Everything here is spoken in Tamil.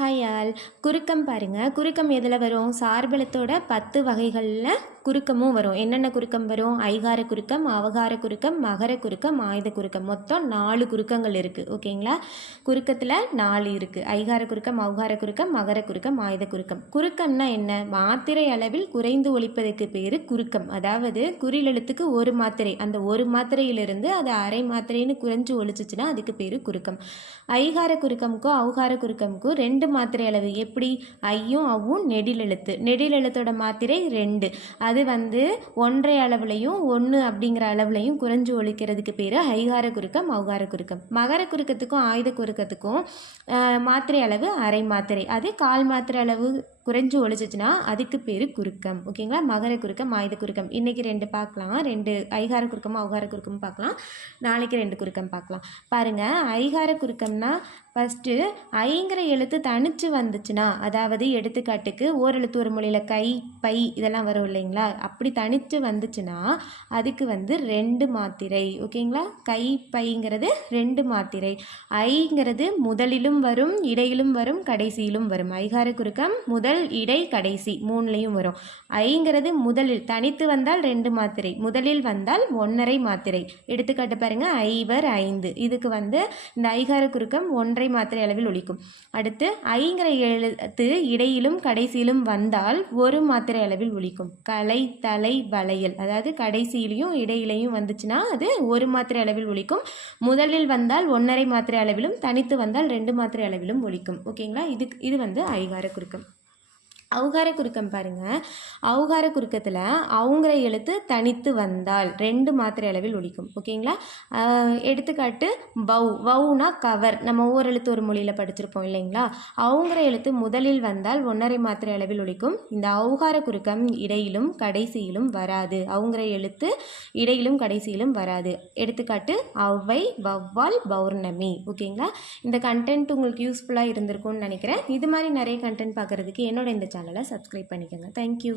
Hi all. குறுக்கம் பாருங்கள். குறுக்கம் எதில் வரும்? சார்பெழுத்தோட 10 வகைகளில் குறுக்கமும் வரும். என்னென்ன குறுக்கம் வரும்? ஐகார குறுக்கம், அவகார குறுக்கம், மகர குறுக்கம், ஆயுத குறுக்கம். மொத்தம் 4 குறுக்கங்கள் இருக்குது. ஓகேங்களா? குறுக்கத்தில் 4 இருக்குது. ஐகார குறுக்கம், அவகார குறுக்கம், மகர குறுக்கம், ஆயுத குறுக்கம். குறுக்கம்னா என்ன? மாத்திரை அளவில் குறைந்து ஒலிப்பதற்கு பேர் குறுக்கம். அதாவது குறிலெழுத்துக்கு ஒரு மாத்திரை, அந்த ஒரு மாத்திரையிலிருந்து அது அரை மாத்திரைன்னு குறைஞ்சு ஒலிச்சிச்சுன்னா அதுக்கு பேர் குறுக்கம். ஐகார குறுக்கமுக்கும் அவகார குறுக்கமுக்கும் 2 மாத்திரை அளவு. எப்படி? ஐயும் அவ்வும் நெடிலெழுத்து. நெடிலெழுத்தோட மாத்திரை 2. அது வந்து 1.5 அளவுலையும் 1 அப்படிங்கிற அளவுலையும் குறைஞ்சு ஒலிக்கிறதுக்கு பேர் ஐகார குறுக்கம், அவகார குறுக்கம். மகர குறுக்கத்துக்கும் ஆயுத குறுக்கத்துக்கும் மாத்திரை அளவு அரை மாத்திரை. அது 1/4 மாத்திரை அளவு குறைஞ்சு ஒழிச்சிச்சுன்னா அதுக்கு பேர் குறுக்கம். ஓகேங்களா? மகர குறுக்கம், ஆயுத குறுக்கம். இன்றைக்கி 2 பார்க்கலாம். 2 ஐகார குறுக்கமும் அவகார குறுக்கமும் பார்க்கலாம். நாளைக்கு 2 குறுக்கம் பார்க்கலாம். பாருங்கள், ஐகார குறுக்கம்னா ஃபஸ்ட்டு ஐங்கிற எழுத்து தனிச்சு வந்துச்சுன்னா, அதாவது எடுத்துக்காட்டுக்கு ஓரெழுத்து ஒரு மொழியில் கை, பை இதெல்லாம் வரும் இல்லைங்களா? அப்படி தனிச்சு வந்துச்சுன்னா அதுக்கு வந்து 2 மாத்திரை. ஓகேங்களா? கை, பைங்கிறது 2 மாத்திரை. ஐங்கிறது முதலிலும் வரும், இடையிலும் வரும், கடைசியிலும் வரும். ஐகார குறுக்கம் முதல், இடை, கடைசி 3லையும் வரும். ஐங்கிறது முதலில் தனித்து வந்தால் 2 மாத்திரை, முதலில் வந்தால் 1.5 மாத்திரை. எடுத்துக்காட்டு பாருங்கள், ஐவர், 5. இதுக்கு வந்து இந்த ஐகார குறுக்கம் 1.5 மாத்திரை அளவில் ஒலிக்கும். அடுத்து ஐங்கிற எழுத்து இடையிலும் கடைசியிலும் வந்தால் 1 மாத்திரை அளவில் ஒலிக்கும். கலை, தலை, வளையல். அதாவது கடைசியிலையும் இடையிலையும் வந்துச்சுன்னா அது 1 மாத்திரை அளவில் ஒலிக்கும். முதலில் வந்தால் 1.5 மாத்திரை அளவிலும், தனித்து வந்தால் 2 மாத்திரை அளவிலும் ஒலிக்கும். ஓகேங்களா? இது வந்து ஐகார குறுக்கம். அவகார குறுக்கம் பாருங்கள். அவகார குறுக்கத்தில் அவங்கிற எழுத்து தனித்து வந்தால் 2 மாத்திரை அளவில் ஒலிக்கும். ஓகேங்களா? எடுத்துக்காட்டு வௌ. வௌனா கவர். நம்ம ஒவ்வொரு எழுத்து ஒரு மொழியில் படிச்சிருப்போம் இல்லைங்களா? அவங்கிற எழுத்து முதலில் வந்தால் 1.5 மாத்திரை அளவில் ஒலிக்கும். இந்த அவகார குறுக்கம் இடையிலும் கடைசியிலும் வராது. அவங்கிற எழுத்து இடையிலும் கடைசியிலும் வராது. எடுத்துக்காட்டு ஔவை, வௌவால், பௌர்ணமி. ஓகேங்களா? இந்த கண்டென்ட் உங்களுக்கு யூஸ்ஃபுல்லாக இருந்திருக்கும்னு நினைக்கிறேன். இது மாதிரி நிறைய கண்டென்ட் பார்க்குறதுக்கு என்னோட இந்த சேனலை சப்ஸ்கிரைப் பண்ணிக்கோங்க. தேங்க்யூ.